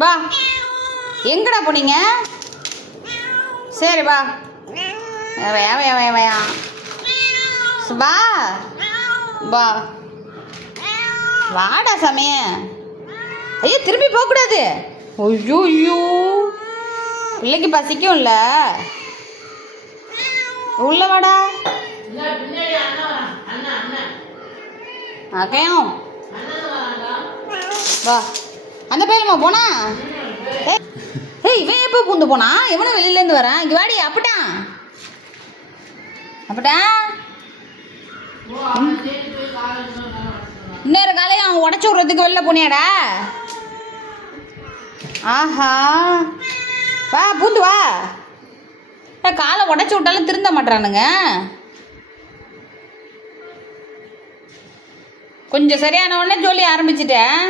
வா. எங்கடா போனீங்க? சரி வா. வா வா வாடா சாமி. ஐயோ திரும்பி போகக்கூடாது. ஐயோ ஐயோ பிள்ளைக்கு பசிக்கும்ல. உள்ள வாடா. அக்கையும் வா. அந்த பையலமா போனா? ஏய் இவன் எப்போ பூந்து போனா? எவனும் வெளியிலேருந்து வரான். இங்கே வாடி. அப்பட்டான் இன்னொரு காலையும் அவன் உடச்சி விட்றதுக்கு வெளில போனியாடா? ஆஹா வா பூந்து வா. காலை உடச்சி விட்டாலும் திருந்த மாட்டானுங்க. கொஞ்சம் சரியான உடனே சொல்லி ஆரம்பிச்சிட்டேன்.